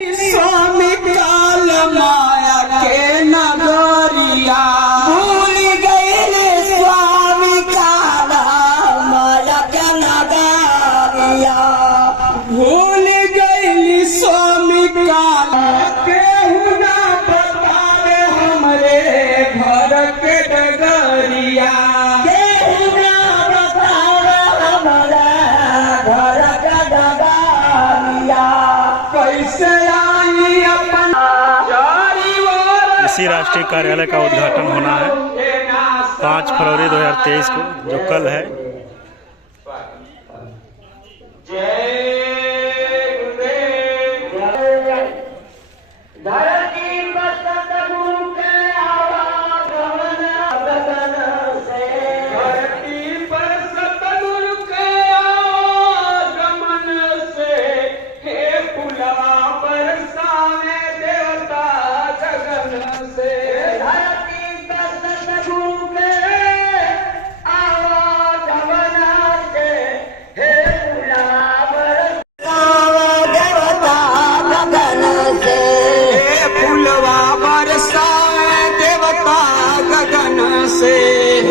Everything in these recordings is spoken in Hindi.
स्वामी काल माया के नगरिया भूल गए स्वामी काल माया के नगरिया भूल गए स्वामी काल केहू ना बतावे हमरे घर के डगरिया केहू ना बतावे हमरे घर के डगरिया कैसे इसी राष्ट्रीय कार्यालय का उद्घाटन होना है 5 फरवरी 2023 को, जो कल है।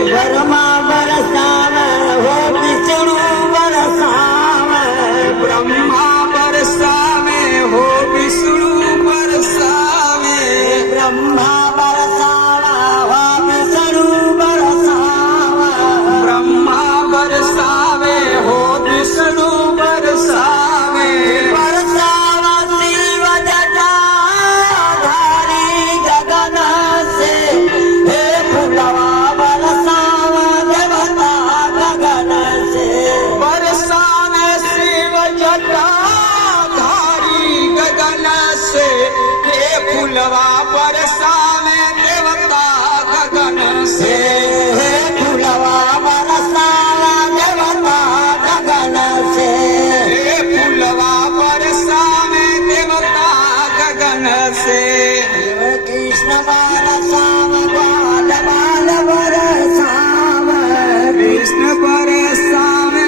ब्रह्मा बरसावे हो विष्णु बरसावे ब्रह्मा बरसावे हो विष्णु बरसावे ब्रह्मा बरसावा हो विष्णु बरसावा ब्रह्मा बरसावे हो विष्णु बरसावे बरसावा शिव जटा धारी गगन से हे फुलवा फुलवा बरसावे देवता गगन से हे फुलवा बरसावा देवता गगन से हे फुलवा बरसावे देवता गगन से कृष्ण बरसावा बाल बाल बरसावा कृष्ण बरसावे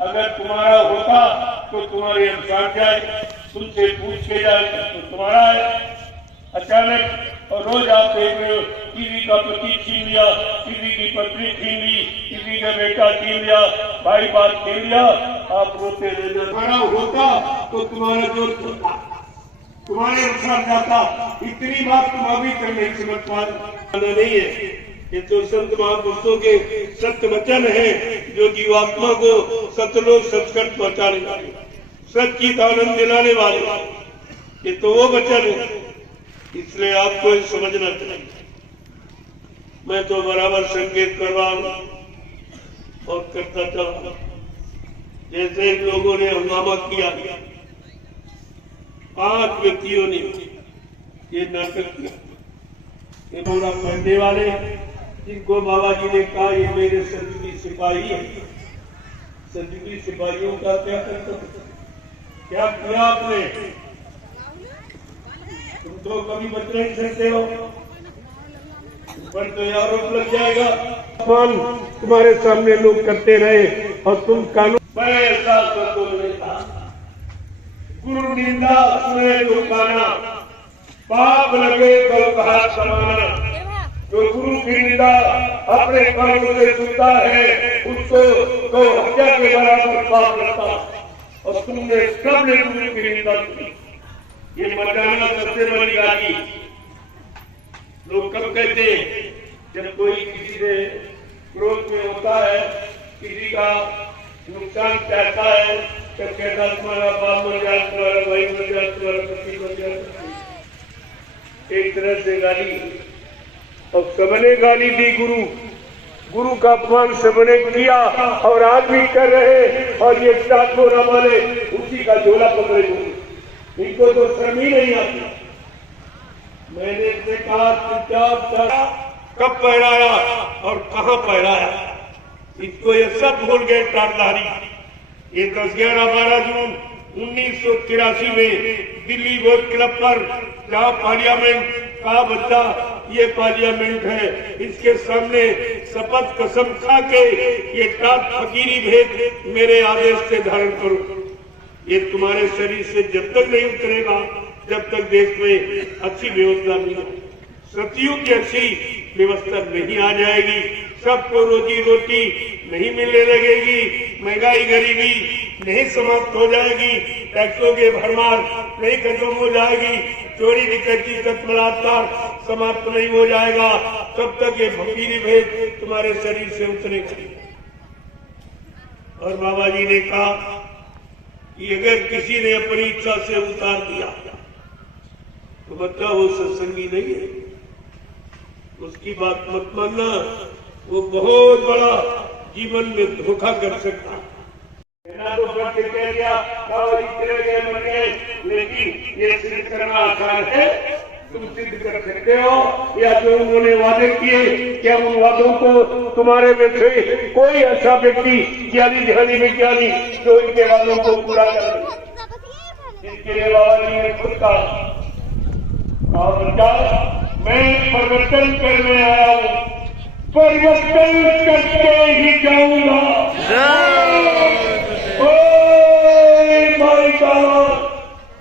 अगर तुम्हारा होता तो तुम्हारे अनुसार जाए, तुमसे पूछे जाए तो तुम्हारा है। अचानक और रोज आप देख रहे हो, किसी का पति छीन लिया, किसी की पत्नी छीन ली, किसी का बेटा छीन लिया, भाई बात छीन लिया, आप रोते रह जाते। तुम्हारा होता तो तुम्हारा जो तुम्हारे अनुसार जाता। इतनी बात तुम अभी करने की समझ नहीं है। ये तो संत महापुरुषों के सत्य वचन है, जो जीवात्मा को सतलोक सत्संग पहुंचाने वाले, सच्चित आनंद दिलाने वाले, ये तो वो वचन है। इसलिए आपको समझना चाहिए। मैं तो बराबर संकेत कर रहा हूं और करता चला। जैसे इन लोगों ने हंगामा किया, 5 व्यक्तियों ने ये नाटक किया, ये पूरा पढ़ने वाले, जिनको बाबा जी ने कहा ये मेरे संजीवी सिपाही है। संजीवी सिपाहियों का क्या करता, क्या किया आपने? तुम तो कभी बच नहीं सकते हो, पर तो आरोप लग जाएगा। अपमान तुम्हारे सामने लोग करते रहे और तुम कानून बड़े एहसास नहीं था। गुरु निंदा सुने दुखाना, पाप लगे बलकहा समाना। जो गुरु की निंदा अपने कानों से सुनता है, उसको तो हत्या के बराबर पाप लगता। और तुमने सबने गुरु की निंदा सुनी। ये मचाना सबसे बड़ी गाली। लोग कब कहते, जब कोई किसी से क्रोध में होता है, किसी का नुकसान चाहता है, तब कहता तुम्हारा बाप मर जाए, तुम्हारा भाई मर जाए, तुम्हारा पति मर जाए। एक तरह से गाली। और सबने गाली दी गुरु का अपमान सबने किया और आज भी कर रहे। और ये को न माने उसी का झोला पकड़े गुरु, इनको तो शर्म ही नहीं आती। मैंने इससे कहा कब पहराया और कहां पहराया, इसको ये सब भूल गए टाटधारी। ये 10, 11, 12 जून 1983 में दिल्ली वोट क्लब पर, जहां पार्लियामेंट का बच्चा, ये पार्लियामेंट है, इसके सामने शपथ कसम खा के ये टाट फकीरी भेद मेरे आदेश से धारण करो। ये तुम्हारे शरीर से जब तक नहीं उतरेगा, जब तक देश में अच्छी व्यवस्था नहीं हो, सतयुग की अच्छी व्यवस्था नहीं आ जाएगी, सबको रोजी रोटी नहीं मिलने लगेगी, महंगाई गरीबी नहीं समाप्त हो जाएगी, टैक्सों के भरमार नहीं खत्म हो जाएगी, चोरी डकैती बलात्कार समाप्त नहीं हो जाएगा, तब तक ये फकीरी भेद तुम्हारे शरीर से उतरेगा। और बाबा जी ने कहा कि अगर किसी ने अपनी इच्छा से उतार दिया तो बच्चा वो सत्संगी नहीं है, उसकी बात मत मानना, वो बहुत बड़ा जीवन में धोखा कर सकता है। तो कह दिया मर गए, लेकिन ये सिद्ध करना आसान है, तुम सिद्ध कर सकते हो। या जो उन्होंने वादे किए, क्या उन वादों को तुम्हारे में से कोई ऐसा व्यक्ति ज्ञानी ध्यानी विज्ञानी जो इनके वादों को पूरा कर, जिसके लिए बाबा जी ने खुद कहा, मैं परिवर्तन करने आया हूँ, परिवर्तन करके ही जाऊंगा।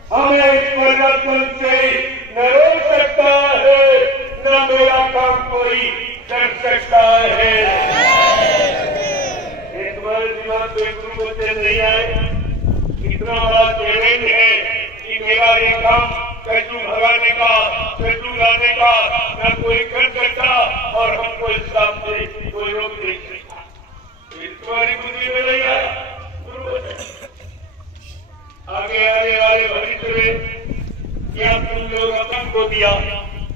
हमें परिवर्तन से न रोक सकता है, न मेरा काम कोई कर सकता है। तुम्हारे दिमाग में गुरु बच्चे नहीं आए, इतना बड़ा चैलेंज है कि मेरा ये काम कद्दू भगाने का, कद्दू लाने का न कोई कर सकता और हमको इस काम से कोई रोक नहीं सकता। तुम्हारी बुद्धि में नहीं आया। आगे आने वाले भविष्य में क्या तुम लोग अपन को दिया,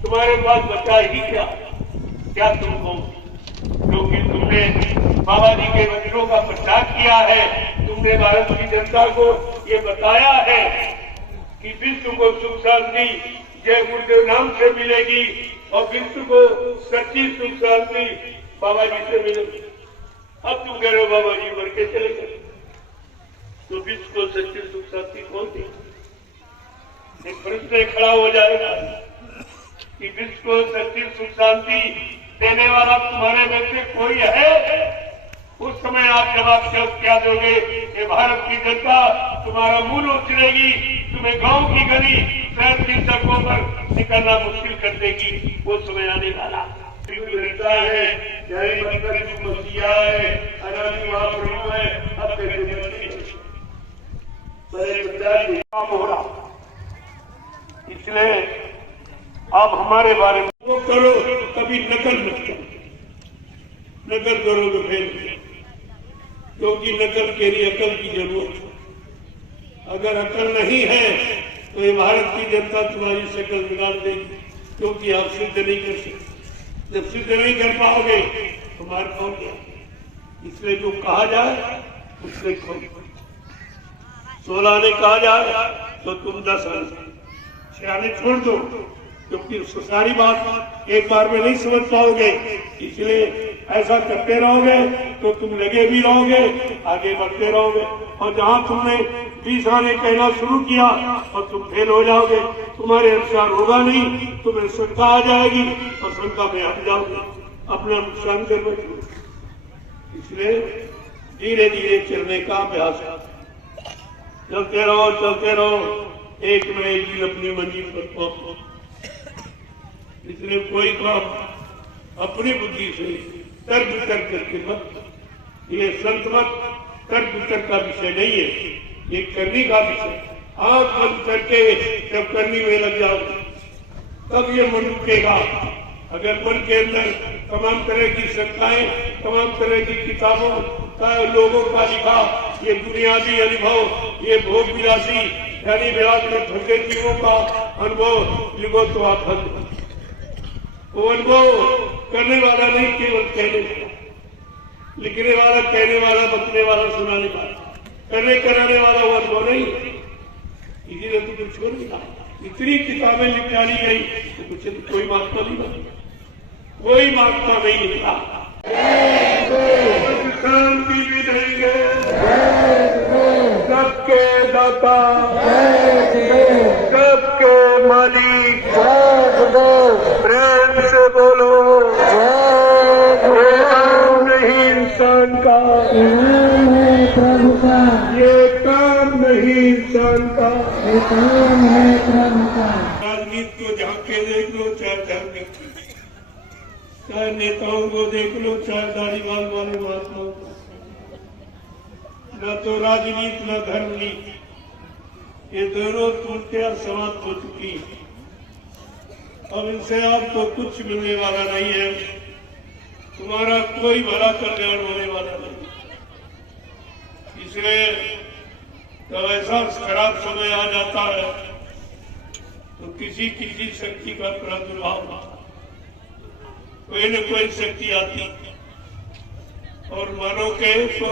तुम्हारे पास बचा ही क्या तुमको, क्योंकि तुमने बाबा जी के वचनों का प्रचार किया है, तुमने भारत की जनता को ये बताया है कि विश्व को सुख शांति जय गुरुदेव नाम से मिलेगी और विश्व को सच्ची सुख शांति बाबा जी से मिलेगी। अब तुम कह रहे हो बाबा जी मर के चले गए, तो विश्व को सच्ची सुख शांति कौन दी? एक प्रश्न खड़ा हो जाएगा कि विश्व को सच्ची सुख शांति देने वाला तुम्हारे में से कोई है? उस समय आप जवाब क्या दोगे कि भारत की जनता तुम्हारा मुंह उछलेगी, तुम्हें गांव की गली शहर की सड़कों पर निकलना मुश्किल कर देगी। वो समय आने वाला रहता है, मसीहा है, अनादि महाप्रभु है, अब हो रहा। इसलिए आप हमारे बारे में वो करो, कभी नकल मत करो। नकल करोगे फेल, क्योंकि नकल के लिए अकल की जरूरत है। अगर अकल नहीं है तो ये भारत की जनता तुम्हारी शक्ल बिगाड़ देगी, क्योंकि आप सिद्ध नहीं कर सकते। जब सिद्ध नहीं कर पाओगे तो मार खाओगे। इसलिए जो कहा जाए उससे खो। 16 ने कहा जाए तो तुम 10 आने 6 आने छोड़ दो, क्योंकि उसको सारी बात एक बार में नहीं समझ पाओगे। इसलिए ऐसा करते रहोगे तो तुम लगे भी रहोगे, आगे बढ़ते रहोगे। और जहां तुमने 20 आने कहना शुरू किया और तुम फेल हो जाओगे, तुम्हारे अनुसार होगा नहीं, तुम्हें शंका आ जाएगी और शंका में हट जाओगे, अपना नुकसान कर बैठोगे। इसलिए धीरे धीरे चलने का अभ्यास, चलते रहो, एक न एक दिन अपनी मंजिल पर पहुंचो। इसलिए कोई काम अपनी बुद्धि से तर्क वितर्क करके मत, ये संत मत तर्क वितर्क का विषय नहीं है, ये करने का विषय। आंख बंद करके जब करने में लग जाओ तब ये मन रुकेगा। अगर मन के अंदर तमाम तरह की शंकाएं, तमाम तरह की किताबों का, लोगों का लिखा ये बुनियादी अनुभव, ये भोग विलासी यानी विराट में फंसे जीवों का अनुभव लिखो तो आप वो अनुभव करने वाला नहीं, केवल कहने वाला, लिखने वाला, कहने वाला, बतने वाला, सुनाने वाला, करने कराने वाला वो अनुभव नहीं। इसीलिए तो कुछ छोड़ दिया। इतनी किताबें लिख डाली गई तो कुछ कोई महात्मा नहीं बना, कोई महात्मा नहीं निकला। शांति भी देंगे सबके दाता, सबके मालिक, प्रेम से बोलो ये काम नहीं इंसान का, प्रभु का ये काम नहीं इंसान का, काम है प्रभु का। राजनीति को झांके देख लो, चाहे नेताओं को देख लो, चाहे दाढ़ीवाल वाले महात्माओं को, न तो राजनीति न धर्म नीति, ये दोनों टूटकर समाप्त हो चुकी। अब इनसे आपको कुछ मिलने वाला नहीं है, तुम्हारा कोई भला कल्याण होने वाला नहीं। इसलिए जब ऐसा खराब समय आ जाता है तो किसी किसी शक्ति का प्रादुर्भाव होता, कोई न कोई शक्ति आती और मानव के तो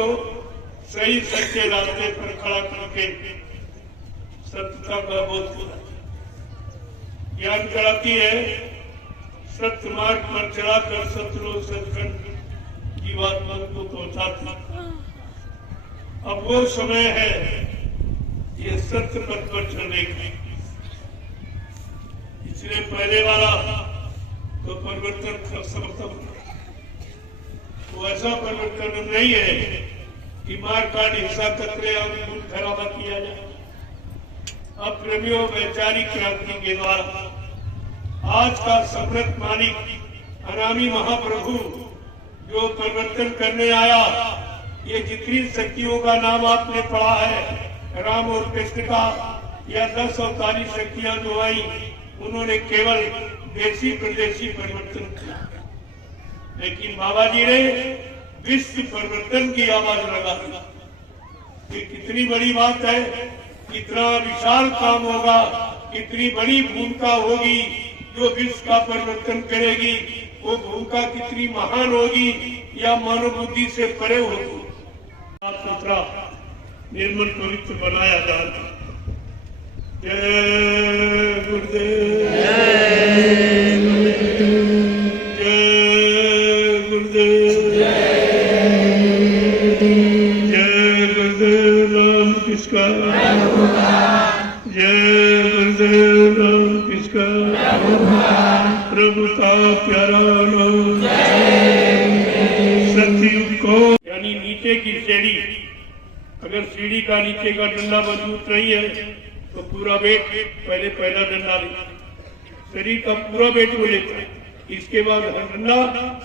सही सच्चे रास्ते पर खड़ा करके सत्यता का बोध कराती, ज्ञान कराती है, सत्य मार्ग पर चलाकर सतलोक सचखंड जीवात्मा को पहुंचाती। अब वो समय है ये सत्य पथ पर चलने का। इसलिए पहले वाला तो परिवर्तन का समर्थन, वो ऐसा परिवर्तन नहीं है कि मार काट हिंसा कतरे और खून खराबा किया जाए। अब प्रेमियों वैचारिक क्रांति के द्वारा आज का समृद्ध मालिक अनामी महाप्रभु जो परिवर्तन करने आया, ये जितनी शक्तियों का नाम आपने पढ़ा है, राम और कृष्ण का, या 10 अवतारी शक्तियां जो आई, उन्होंने केवल देशी प्रदेशी परिवर्तन किया, लेकिन बाबा जी ने विश्व परिवर्तन की आवाज लगा दी। ये कितनी बड़ी बात है, कितना विशाल काम होगा, कितनी बड़ी भूमिका होगी जो विश्व का परिवर्तन करेगी। वो भूमिका कितनी महान होगी या मानव बुद्धि से परे होगी। साफ सुथरा निर्मल पवित्र बनाया जाए। जय गुरुदेव, जय गुरुदेव, जय गुरुदेव राम किसका, जय गुरुदेव राम किसका, प्रभु का प्यारा नाम सतयुग को, यानी नीचे की सीढ़ी, अगर सीढ़ी का नीचे का डंडा मजबूत नहीं है तो पूरा वेट पहले पहला डंडा लेता, शरीर का पूरा वेट वो लेता है, इसके बाद हर डंडा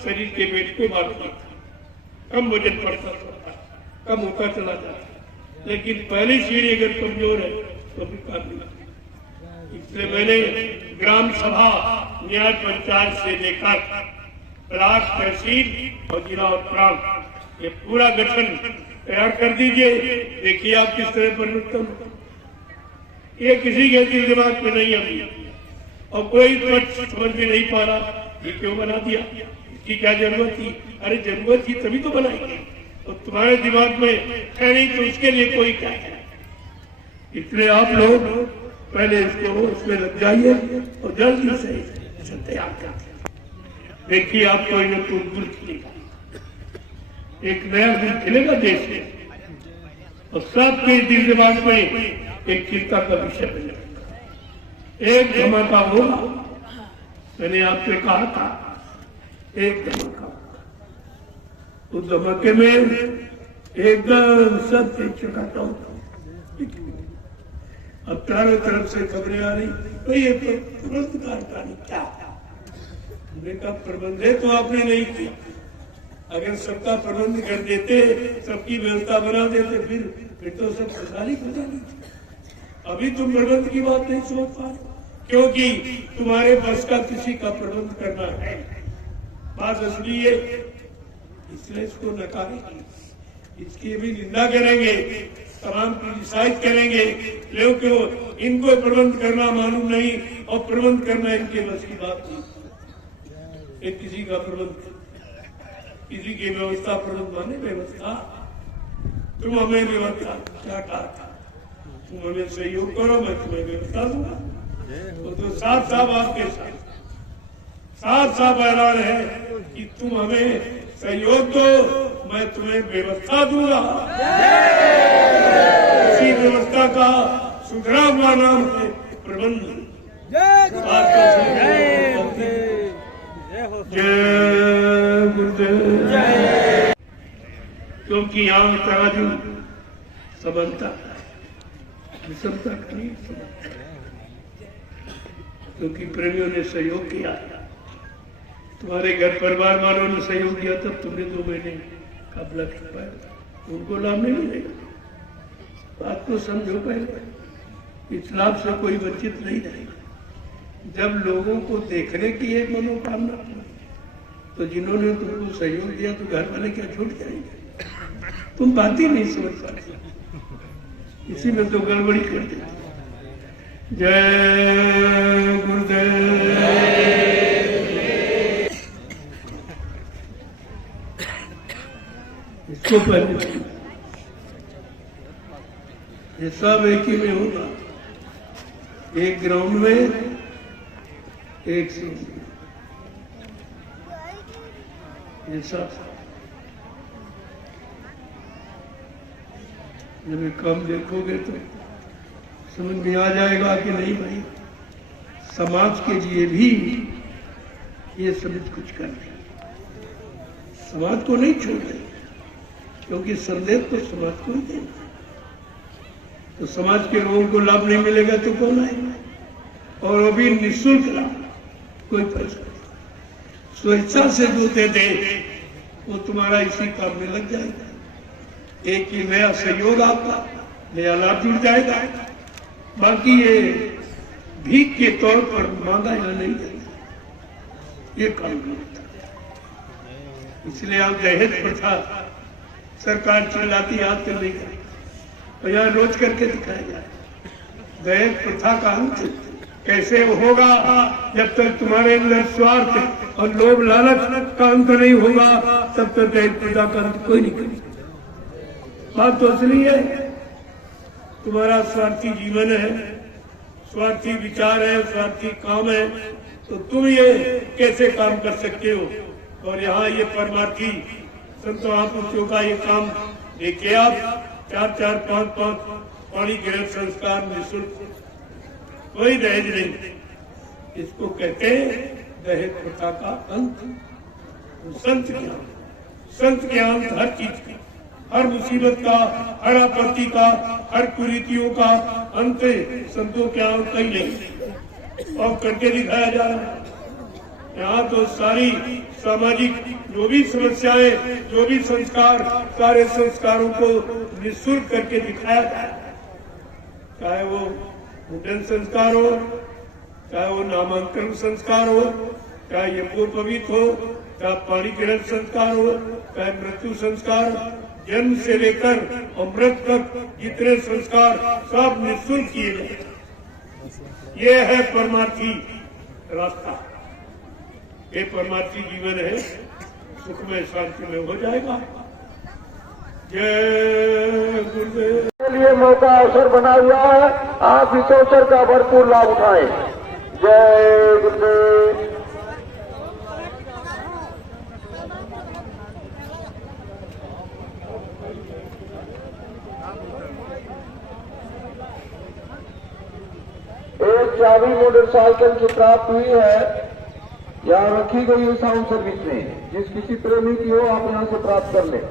शरीर के वेट को मारता है, कम वजन पड़ता है, कम होता चला जाता है। लेकिन पहली सीढ़ी अगर कमजोर है तो फिर काम नहीं। इसलिए मैंने ग्राम सभा न्याय पंचायत से लेकर ब्लॉक, तहसील और जिला और प्रांत, ये पूरा गठन तैयार कर दीजिए। देखिए आप किस तरह परिवर्तन, ये किसी के दिल दिमाग में नहीं अभी, और कोई समझ में नहीं पा रहा ये क्यों बना दिया, इसकी क्या जरूरत थी। अरे जरूरत थी तभी तो बनाई, और तुम्हारे दिमाग में है नहीं तो उसके लिए कोई क्या है। इसलिए आप लोग पहले इसको उसमें लग जाइए और जल्दी से इसे तैयार कर देखिए। आपको ये तो गुल खिलेगा, एक नया गुल खिलेगा देश में, और सबके दिल दिमाग में एक चिंता का विषय बनेगा। एक धमाका होगा, मैंने आपसे कहा था एक धमाका, उस धमाके में एकदम सब एक चुकाता हूं। अब चारों तरफ से खबरें आ रही, भाई ये तुरंत कार्यकारिणी क्या का प्रबंध है तो आपने नहीं किया। अगर सबका प्रबंध कर देते, सबकी व्यवस्था बना देते, फिर तो सब खुशहाली हो जानी थी। अभी तुम प्रबंध की बात नहीं सोच पा रहे, क्योंकि तुम्हारे बस का किसी का प्रबंध करना है। बात असली है, इसलिए इसको नकारेंगे, इसकी भी निंदा करेंगे, तमाम क्रिटिसाइज करेंगे, लेकिन इनको प्रबंध करना मालूम नहीं और प्रबंध करना इनके बस की बात नहीं। एक किसी का प्रबंध, किसी की व्यवस्था प्रबंध माने व्यवस्था। तुम हमें व्यवस्था क्या कहा, तुम हमें सहयोग करो, मैं तुम्हें व्यवस्था दूंगा। तो साफ साफ आपके साफ साफ ऐलान है कि तुम हमें सहयोग दो, मैं तुम्हें व्यवस्था दूंगा। इसी व्यवस्था का सुधरा हुआ नाम है प्रबंध। जय गुरुदेव। क्योंकि यहाँ तराजू समानता विषमता का नहीं, क्योंकि प्रेमियों ने सहयोग किया, तुम्हारे घर परिवार वालों ने सहयोग दिया, तब तुमने 2 महीने का ब्लड पाया, उनको लाभ नहीं मिलेगा। बात को समझो पहले, इस लाभ से कोई वंचित नहीं रहेगा। जब लोगों को देखने की एक मनोकामना, तो जिन्होंने तुमको सहयोग दिया तो घर वाले क्या छूट जाएंगे। तुम बात ही नहीं समझ पाते, इसी में तो गड़बड़ी कर देते। जय गुरुदेव। इसको पहले ये सब एक ही में होगा, एक ग्राउंड में, एक सीट, ये सब जब कम देखोगे तो समझ में आ जाएगा कि नहीं भाई, समाज के लिए भी ये समझ कुछ कर रहे, समाज को नहीं छोड़ रहे, क्योंकि संदेश तो समाज को ही देना है। तो समाज के लोगों को लाभ नहीं मिलेगा तो कौन आएगा, और वो भी निःशुल्क लाभ, कोई पैसा स्वेच्छा से जो देते वो तुम्हारा इसी काम में लग जाएगा। एक ही नया सहयोग आपका, नया लाभ जुड़ जाएगा। बाकी ये भीख के तौर पर मांगा या नहीं जाएगा, ये काम नहीं होता। इसलिए आप दहेज प्रथा सरकार चलाती, आप तो नहीं करें, और यहाँ रोज करके दिखाया जाए। दहेज प्रथा का अंत कैसे होगा, जब तक तुम्हारे अंदर स्वार्थ और लोभ लालच का अंत नहीं होगा, तब तक दहेज प्रथा का अंत कोई नहीं करेगा। बात तो असली है, तुम्हारा स्वार्थी जीवन है, स्वार्थी विचार है, स्वार्थी काम है, तो तुम ये कैसे काम कर सकते हो। और यहाँ ये परमार्थी संत महापुरुषों का ये काम लेके आप 4-4, 5-5 पानी ग्रहण संस्कार निःशुल्क, कोई दहेज नहीं, इसको कहते हैं दहेज प्रथा का अंत। संत ज्ञान, संत ज्ञान हर चीज का, हर मुसीबत का, हर आपत्ति का, हर कुरीतियों का अंत संतों के यहाँ कहीं नहीं, और करके दिखाया जा रहा है। यहाँ तो सारी सामाजिक जो भी समस्याएं, जो भी संस्कार, सारे संस्कारों को निःशुल्क करके दिखाया जाए, चाहे वो मुंडन संस्कार हो, चाहे वो नामांकन संस्कार हो, चाहे यज्ञोपवीत हो, चाहे पाणी ग्रहण संस्कार हो, चाहे मृत्यु संस्कार, जन्म से लेकर अमृत तक जितने संस्कार सब निःशुल्क किए जाए। ये है परमार्थी रास्ता, ये परमार्थी जीवन है, सुखमय शांति में हो जाएगा। जय गुरुदेव। के लिए मौका अवसर बना हुआ है, आप इस अवसर का भरपूर लाभ उठाएं। जय गुरुदेव। एक चाबी मोटरसाइकिल की प्राप्त हुई है, यहाँ रखी गई है साउंड सर्विस में। जिस किसी प्रेमी की हो आप यहाँ से प्राप्त कर लें।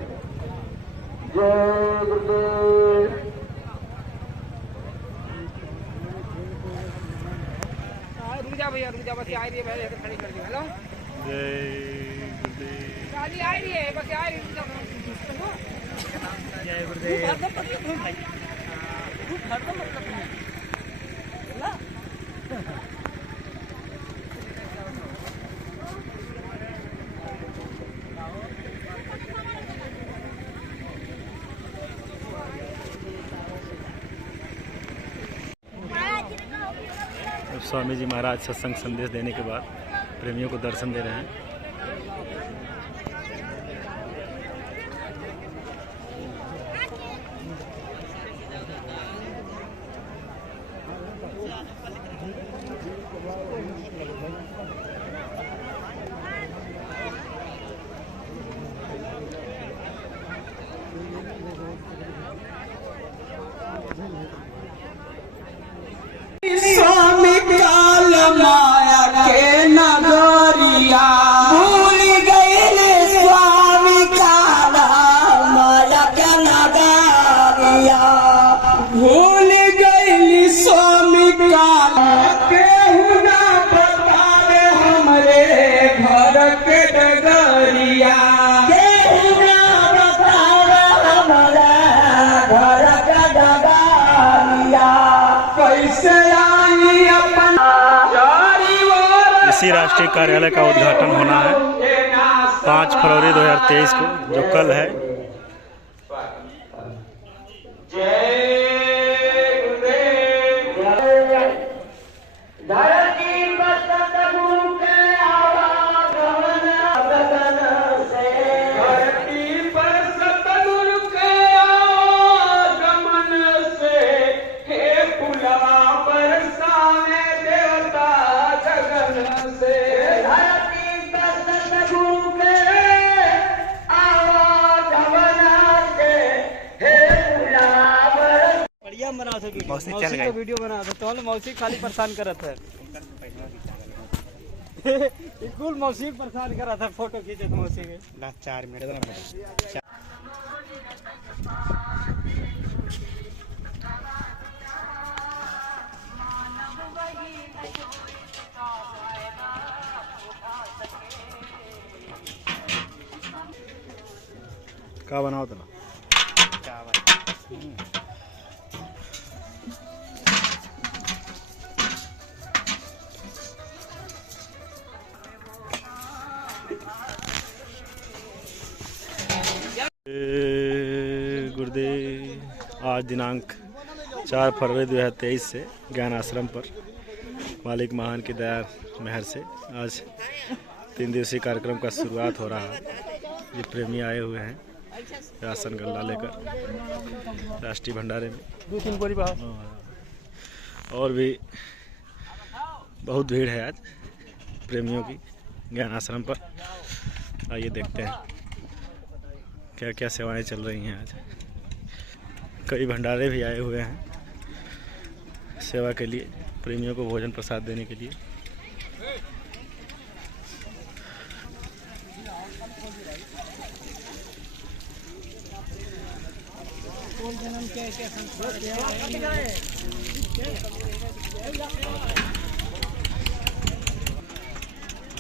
जय गुरुदेव। रुक जा भैया, रुक जा, बस आ रही है, पहले खड़ी कर दी। हेलो, जय गुरुदेव। गाड़ी आ रही है, बस आ रही है। जय गुरुदेव। स्वामी जी महाराज सत्संग संदेश देने के बाद प्रेमियों को दर्शन दे रहे हैं। स्वामी काल माया के नगरिया भूल गए, स्वामी काल माया के नगरिया भूल गए, स्वामी काल केहू ना बतावे हमरे घर के डगरिया, केहू ना बतावे हमरे घर के डगरिया, कैसे इसी राष्ट्रीय कार्यालय का उद्घाटन होना है 5 फरवरी 2023 को, जो कल है। मौसी चल गई, वीडियो बना सकते हो। मौसी खाली परेशान कर रहा था। कुल मौसी परेशान कर रहा था, फोटो खींचे तो मौसी के 4 मिनट। क्या बनाओ तो गुरुदेव। आज दिनांक 4 फरवरी 2023 से ज्ञान आश्रम पर मालिक महान की दया मेहर से आज 3 दिवसीय कार्यक्रम का शुरुआत हो रहा है। ये प्रेमी आए हुए हैं राशन गल्ला लेकर राष्ट्रीय भंडारे में। 2-3 बोरी बाहर और भी बहुत भीड़ है आज प्रेमियों की ज्ञान आश्रम पर। आइए देखते हैं क्या क्या सेवाएं चल रही हैं। आज कई भंडारे भी आए हुए हैं सेवा के लिए, प्रेमियों को भोजन प्रसाद देने के लिए।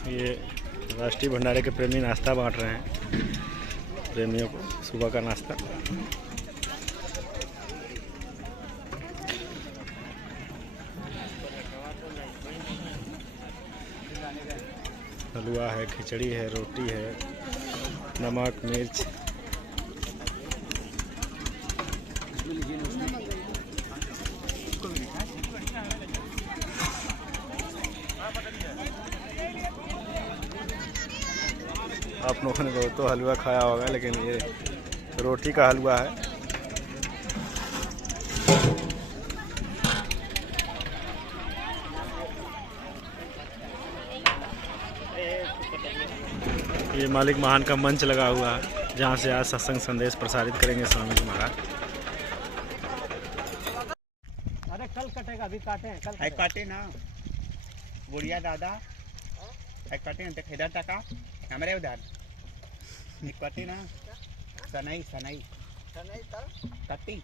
ये राष्ट्रीय भंडारे के प्रेमी नाश्ता बांट रहे हैं प्रेमियों को, सुबह का नाश्ता। हलवा है, खिचड़ी है, रोटी है, नमक मिर्च। आप लोगों ने तो हलवा खाया होगा, लेकिन ये रोटी का हलवा है। ये मालिक महान का मंच लगा हुआ है, जहाँ से आज सत्संग संदेश प्रसारित करेंगे स्वामी जी महाराज। अरे कल कटेगा, अभी काटे हैं, कल काटे ना बुढ़िया दादा काटे ना, इधर तक हमारे उधर कटे ना, सनाई सनाई कटी